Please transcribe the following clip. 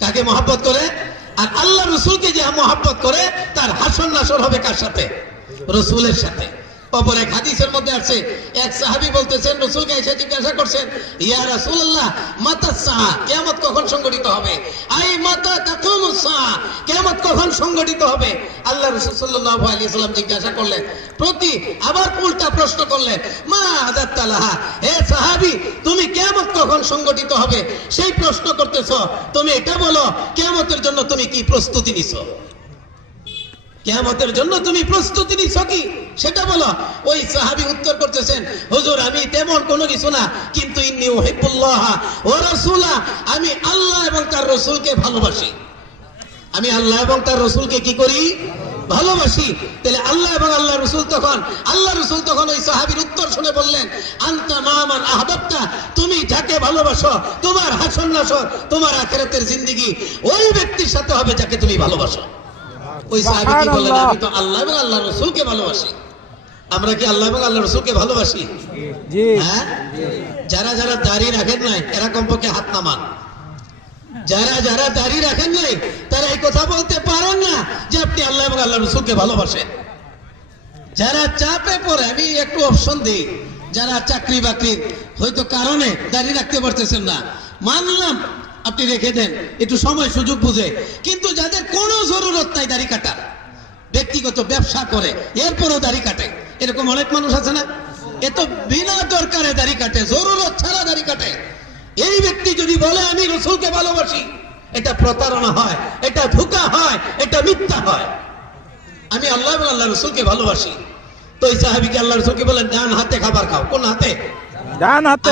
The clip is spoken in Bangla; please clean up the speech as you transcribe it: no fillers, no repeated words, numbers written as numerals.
কাকে মহব্বত করে? আর আল্লাহ রসুলকে যে মহব্বত করে তার হাসর নাসর হবে কার সাথে? রসুলের সাথে। অপর এক হাদিসের মধ্যে আছে, এক সাহাবী বলতেছেন, রসুলকে এসে জিজ্ঞাসা করছেন, ইয়া রাসূলুল্লাহ মাতা সাআ, কিয়ামত কখন সংঘটিত হবে? আই মাতা তাকুমুস সাআ, কিয়ামত কখন সংঘটিত হবে? আল্লাহ রাসূল সাল্লাল্লাহু আলাইহি ওয়াসাল্লাম জিজ্ঞাসা করলেন, আবার উল্টা প্রশ্ন করলেন, মা আদাতালাহা, হে সাহাবী তুমি কিয়ামত কখন সংঘটিত হবে সেই প্রশ্ন করতেছো, তুমি এটা বলো কিয়ামতের জন্য তুমি কি প্রস্তুতি নিছো? কিয়ামতের জন্য তুমি প্রস্তুতি নিছো কি সেটা বলো। ওই সাহাবী উত্তর করতেছেন, হুজুর আমি তেমন কোনো কিছু না, কিন্তু ইন্নী উহিব্বুল্লাহ ওয়া রাসূলা, আমি আল্লাহ এবং তার রাসূলকে ভালোবাসি। আমি আল্লাহ এবং তার রাসূলকে কি করি? ভালোবাসি। তাহলে আল্লাহ এবং আল্লাহ রাসূল তখন ওই সাহাবীর উত্তর শুনে বললেন, আনতা মামান আহবাবতা, তুমি যাকে ভালোবাসো তোমার হাসর নাসর তোমার আখিরাতের জিন্দেগি ওই ব্যক্তির সাথে হবে যাকে তুমি ভালোবাসো। ওই সাহাবী কি বললেন, আমি তো আল্লাহ এবং আল্লাহ রাসূলকে ভালোবাসি। আমরা কি আল্লাহ এবং আল্লাহ রাসূলকে ভালোবাসি? জি। হ্যাঁ, যারা যারা দাড়ি রাখেন নাই এরা কমপক্ষে হাত নামান। যারা দাড়ি রাখেন নাই তারা এই কথা বলতে পারেন না যে আপনি আল্লাহ এবং আল্লাহ রাসূলকে ভালোবাসেন। যারা চাপে পড়ে, আমি একটু অপশন দিই, যারা চাকরি বাকরির হয়তো কারণে দাড়ি রাখতে পারতেছেন না, মানলাম আপনি রেখে দেন একটু সময় সুযোগ বুঝে, কিন্তু যাদের কোনো জরুরত নাই দাড়ি কাটার, ব্যক্তিগত ব্যবসা করে এরপরও দাড়ি কাটে, এরকম অনেক মানুষ আছে না? এ তো বিনা দরকারে দাড়ি কাটে, জরুরত ছাড়া দাড়ি কাটে। এই ব্যক্তি যদি বলে আমি রাসূলকে ভালোবাসি, এটা প্রতারণা হয়, এটা ধোঁকা হয়, এটা মিথ্যা হয়। আমি আল্লাহ এবং আল্লাহ রাসূলকে ভালোবাসি। তো এই সাহাবীকে আল্লাহ রাসূলকে বলেন, ডান হাতে খাবার খাও। কোন হাতে? ডান হাতে।